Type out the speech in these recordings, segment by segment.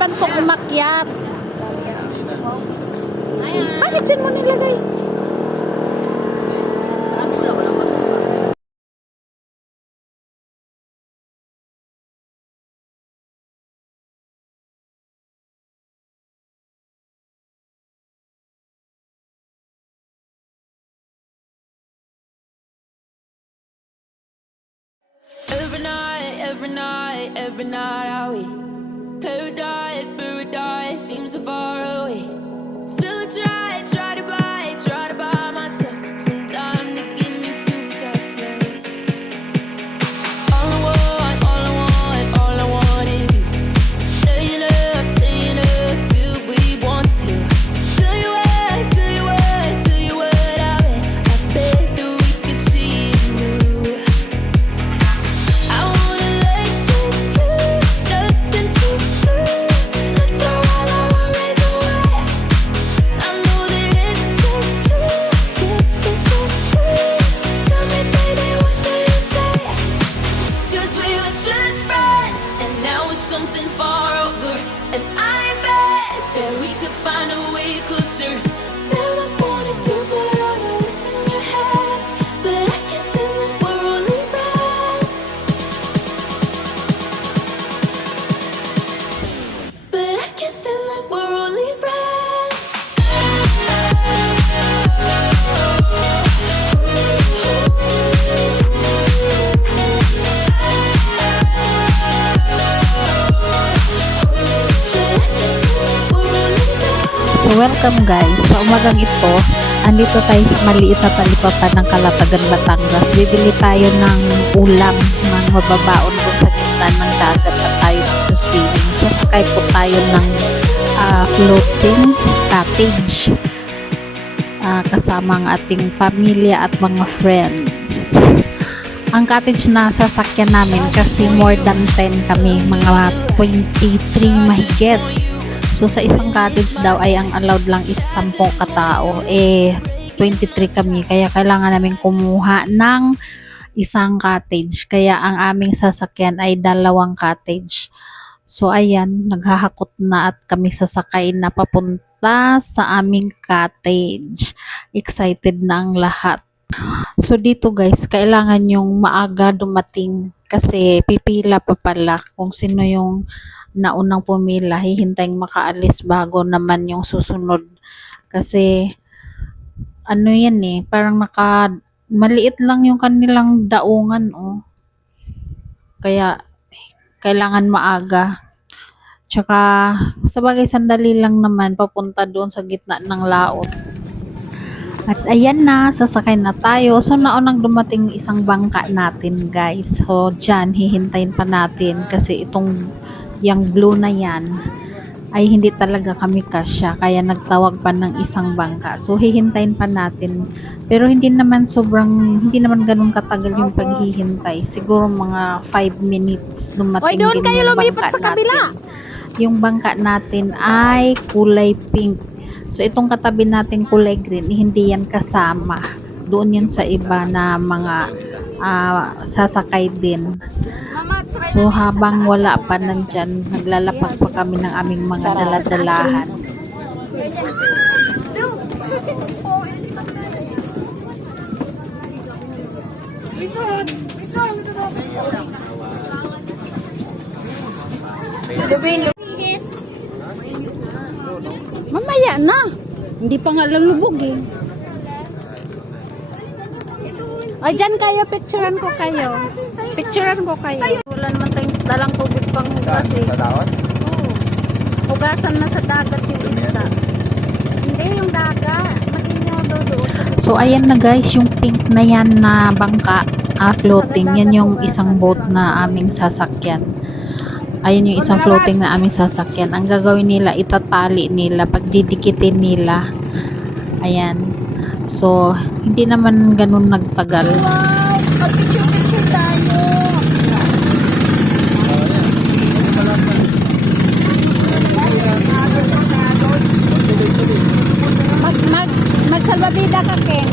mahirapan po umakyat. Bakit dyan mo nilagay? Every night are we paradise, paradise seems so far away. Still I try to buy myself some time to get me to that place. All I want is you. Staying up till we want to. Tell you what, I bet that we could see it new. I wanna let go, nothing to lose. Let's throw all our worries away. I know that it takes two to get me confused. Tell me, baby, what do you say? 'Cause we were just friends, and now it's something far over. And I bet that we could find a way closer. Never wanted to put all of this in your head, but I can see that we're only friends. But I can see that we're only friends. So welcome guys, sa umagang ito, andito tayo sa maliit na talipapa ng Calatagan, Batangas. Bibili tayo ng ulam, ng mababaon doon sa gitna ng dagat at tayo sa swimming. Sasakay po tayo ng floating cottage kasama ang ating pamilya at mga friends. Ang cottage na sasakyan namin kasi more than 10 kami, mga 23 mahigit. So sa isang cottage daw ay ang allowed lang is 10 katao. 23 kami, kaya kailangan namin kumuha ng isang cottage. Kaya ang aming sasakyan ay 2 cottage. So ayan, naghahakot na at kami sasakay na papunta sa aming cottage. Excited na ang lahat. So dito guys, kailangan yung maaga dumating kasi pipila pa pala kung sino yung naunang pumila, hihintaying makaalis bago naman yung susunod. Kasi ano yan parang maliit lang yung kanilang daungan Kaya kailangan maaga. Tsaka sabagay sandali lang naman papunta doon sa gitna ng laot. At ayan na, sasakay na tayo. So naunang dumating isang bangka natin guys. So dyan, hihintayin pa natin kasi itong yung blue na yan ay hindi talaga kami kasya. Kaya nagtawag pa ng isang bangka. So hihintayin pa natin. Pero hindi naman ganun katagal yung paghihintay. Siguro mga 5 minutes dumating din yung bangka natin. Yung bangka natin ay kulay pink. So itong katabi natin kulay green, hindi yan kasama. Doon yan sa iba na mga sasakay din. So habang wala pa nandyan, naglalapag pa kami ng aming mga daladalahan. Mamaya na. Hindi pa nga lalubog Ay, dyan kayo, picturean ko kayo. Wala naman tayong dalang tubig pang hugas Oo. Hugasan na sa dagat yung isda. Hindi, yung dagat. So, ayan na guys, yung pink na yan na bangka, floating. Yan yung isang boat na aming sasakyan. Ayun yung isang floating na aming sasakyan. Ang gagawin nila, itatali nila, pagdidikitin nila. Ayan. So, hindi naman ganun nagtagal. Wow! Pag-picture tayo! Magsalbabida ka, Ken.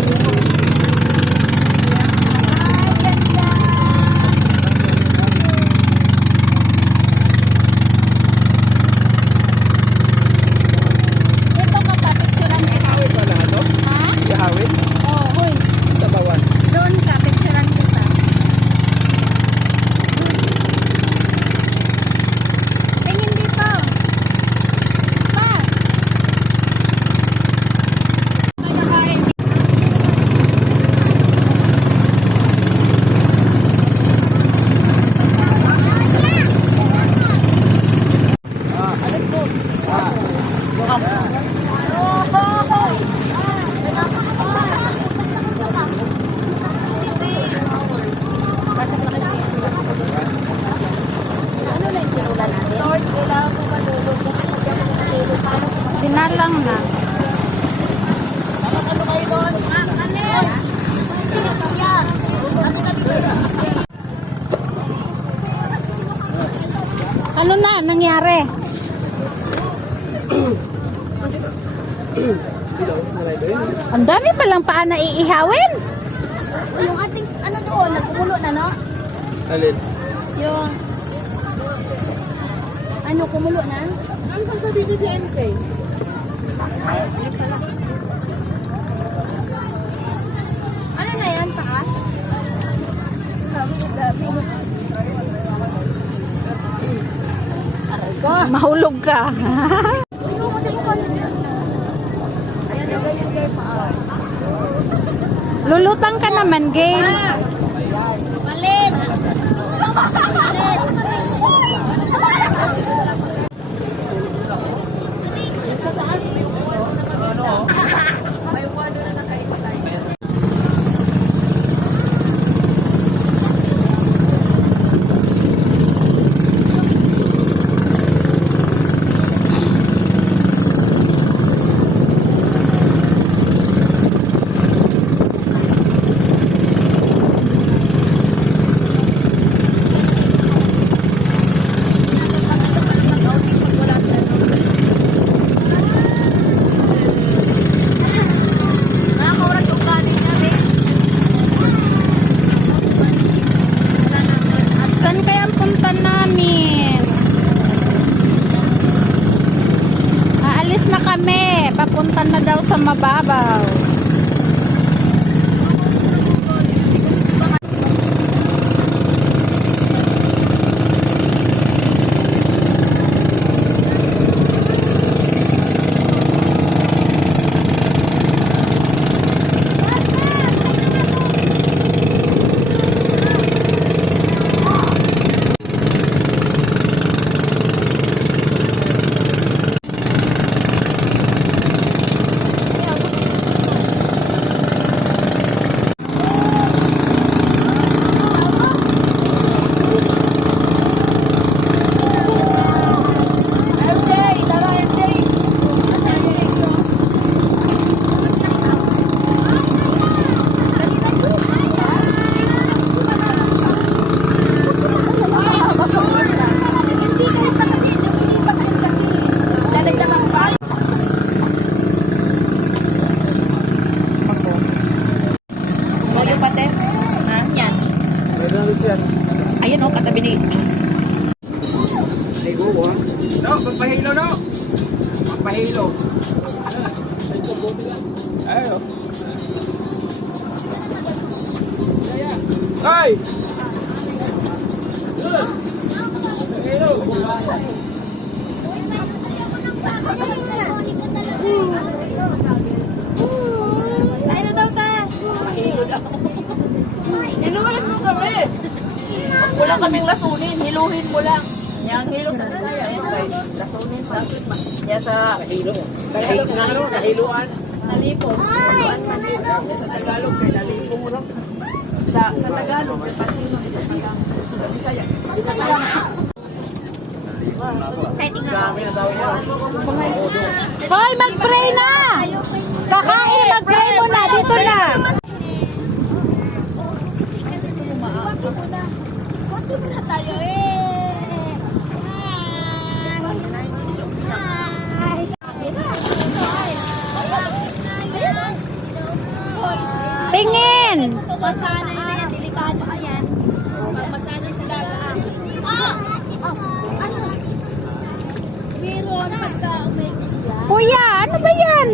Sinalang na. Ano na nangyari? Ang dami palang paa na iihawin. Yung ating, ano doon, nagkumulo na, no? Alin? Yung, ano, kumulo na? Ano pag sa DDMK? Ano na yan, paa? Mahulog ka. Ayan, yung ganyan kayo paa. Lulutang ka naman, Gail. Palit! Palit! Sa taas, may upuan na kami na. May upuan na nakaintay. Saan kaya ang punta namin? Aalis na kami. Papunta na daw sa mababaw. Ayun o, katabi ni... No, magpahilo, no? Magpahilo. Ayo. Ay! Ano daw ka? Hiluhin mo kami. Wala kaming lasunin, hiluhin mo lang. Yang hilo sa Bisaya, okay. Lasunin, yan sa nahiluan, nalipon. Hiluan man din. Yan sa Tagalog, kay nalipon mo lang. Sa Tagalog, kay patino, sa Bisaya. Hoy, mag-pray na! Kakain, mag-pray mo na. Dito na. Konti mo na tayo eh. Tingin! Masanay na yan, delikado ka yan. Masanay sa dagat. Ano? Meron pagka may yan. Kuya, ano ba yan?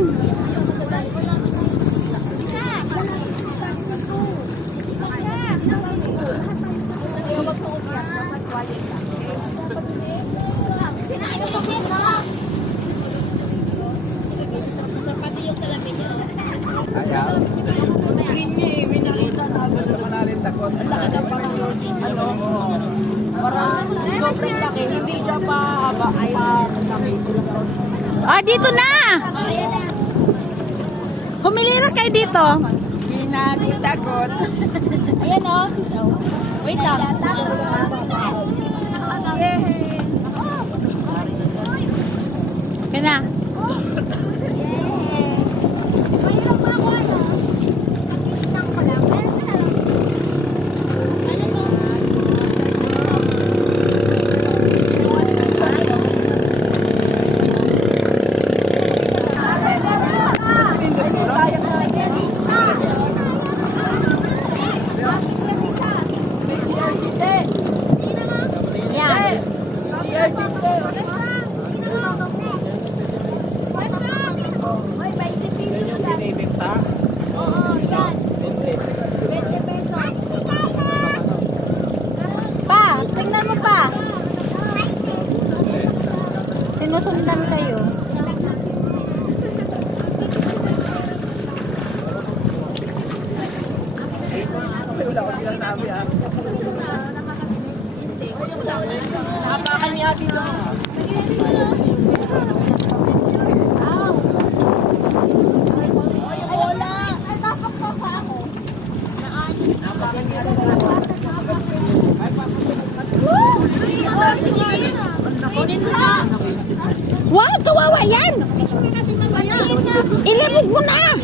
Parang sobrang laki, hindi siya pa haba, ay laki. Oh, dito na! Humilira kayo dito. Ginagitagot. Ayan o, sisaw. Wait lang. Kaya na. Mayroon pa ako ano. Nakikita ko lang. Meron ka na lang. Ano to? Yan. Oy, 20 pesos lang. Binibinta. Oo, yan. 20 pesos. Pa, tingnan mo pa. Sinusundan kayo. Wala ko sinasabi ah. Napakan niya dito. Wala. Ay, papakpa pa ako. Wow, kawawa yan! Ilamig mo na!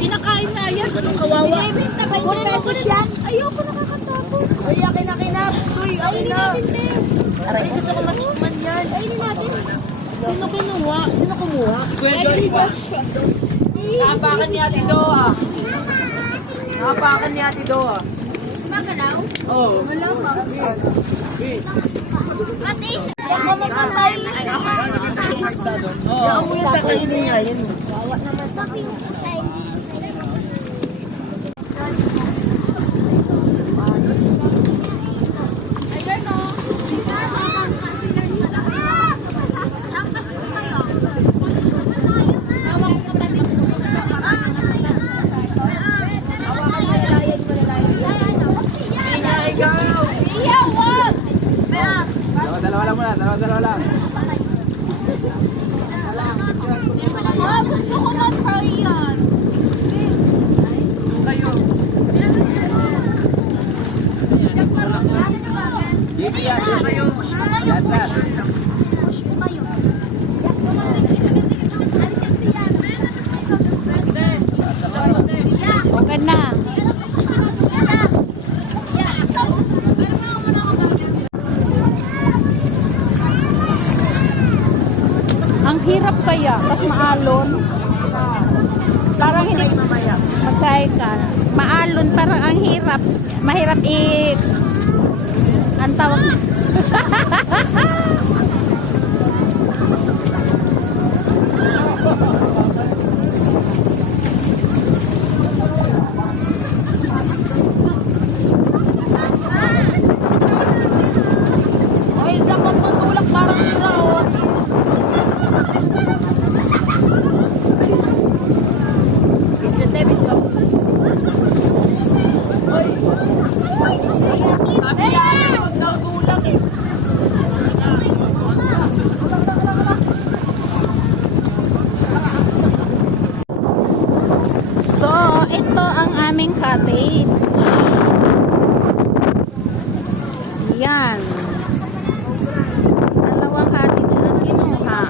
Kinakain na yan. Anong kawawa? 20 pesos yan. Ayoko nakakatapos. Ay, akin na kinaps. Uy, akin na. Aray, gusto ko matikman yan. Kainin natin. Sino kinuha? Sino kumuha? Napakan niya dito ah. Napakan niya dito ah. Magalaw? Oo. Wala pa. Ate, ako magkakay. Yan mo yung takainin niya yan. Bakit kain Ayan o. Dalawa lang muna, dalawa lang. Gusto ko mag-try yan. Dito yan, dito kayo. Yan na. Huwag ka na. Ang hirap kaya, tapos maalon. Parang hindi mag-try ka. Maalon, parang ang hirap. Mahirap ang tawag. Ay, dapat matulak parang sira oh. Pizza David ka. Sabi yan, nagulak eh. So, ito ang aming cottage. Yan. Dalawang cottage ang kinuha.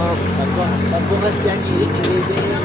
Oh, pagbukas dyan,